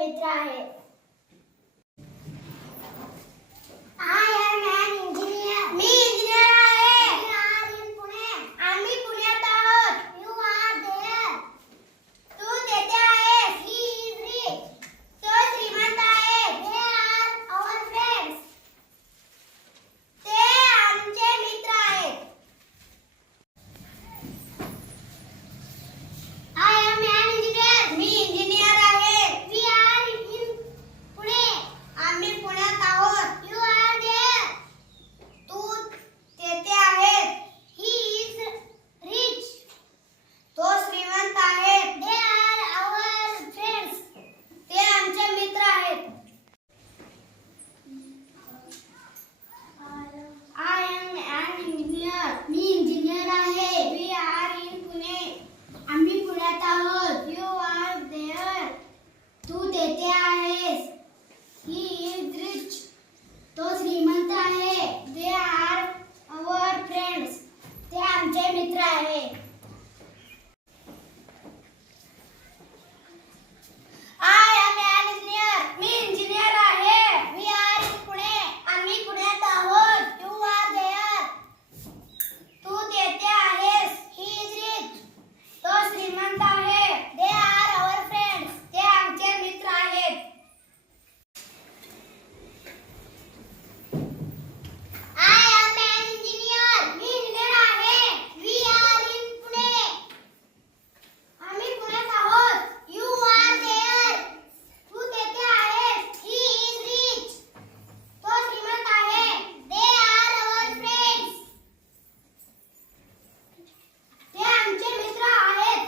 मित्र आहेत. I am an engineer. मी इंजिनियर आहे. We are in Pune. आम्ही पुण्यात आहोत. You are there. तू तेथे आहेस. He is rich. तो श्रीमंत आहे. They are our friends. ते आमचे मित्र आहेत. I am an engineer. मी इंजिनियर आहे. We are in Pune. आम्ही पुण्यात आहोत. You are there. तू तेथे आहेस. He is rich. तो श्रीमंत आहे. They are our friends. ते आमचे मित्र आहेत. I am an engineer. मी इंजिनियर आहे. We are in Pune. आम्ही पुण्यात आहोत. You are there. तू तेथे आहेस. He is rich. तो श्रीमंत आहे. They are our friends. ते आमचे मित्र आहेत. I am an engineer. मी इंजिनियर आहे. We are in Pune. आम्ही पुण्यात आहोत. You are there. तू तेथे आहेस. He is rich. तो श्रीमंत आहे. They are our friends. ते आमचे मित्र आहेत. I am an engineer. मी इंजिनियर आहे. We are in Pune. आम्ही पुण्यात आहोत. You are there. तू तेथे आहेस. He is rich. तो श्रीमंत आहे. They are our friends. ते आमचे मित्र आहेत.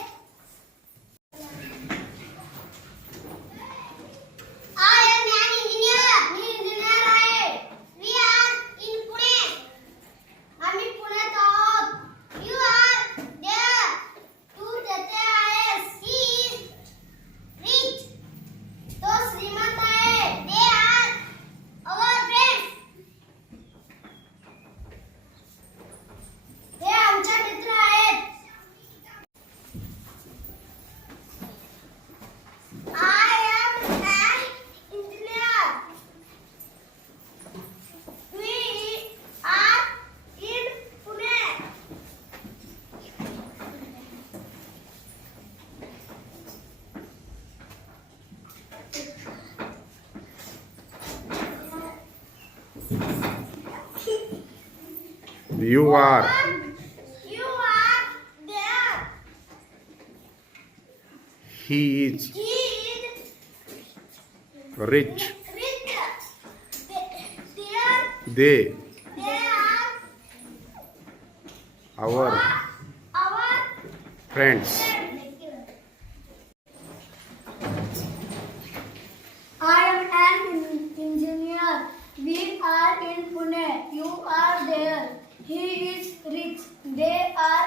I am an engineer. मी इंजिनियर आहे. We are in Pune. आम्ही पुण्यात आहोत. You are there. तू तेथे आहेस. He is rich. तो श्रीमंत आहे. They are our friends. ते आमचे मित्र आहेत. I am an engineer. We are in Pune. You are You are there. he is He is rich. rich. They They are our our friends. I am an engineer. We are in Pune. You are there. He is rich. They are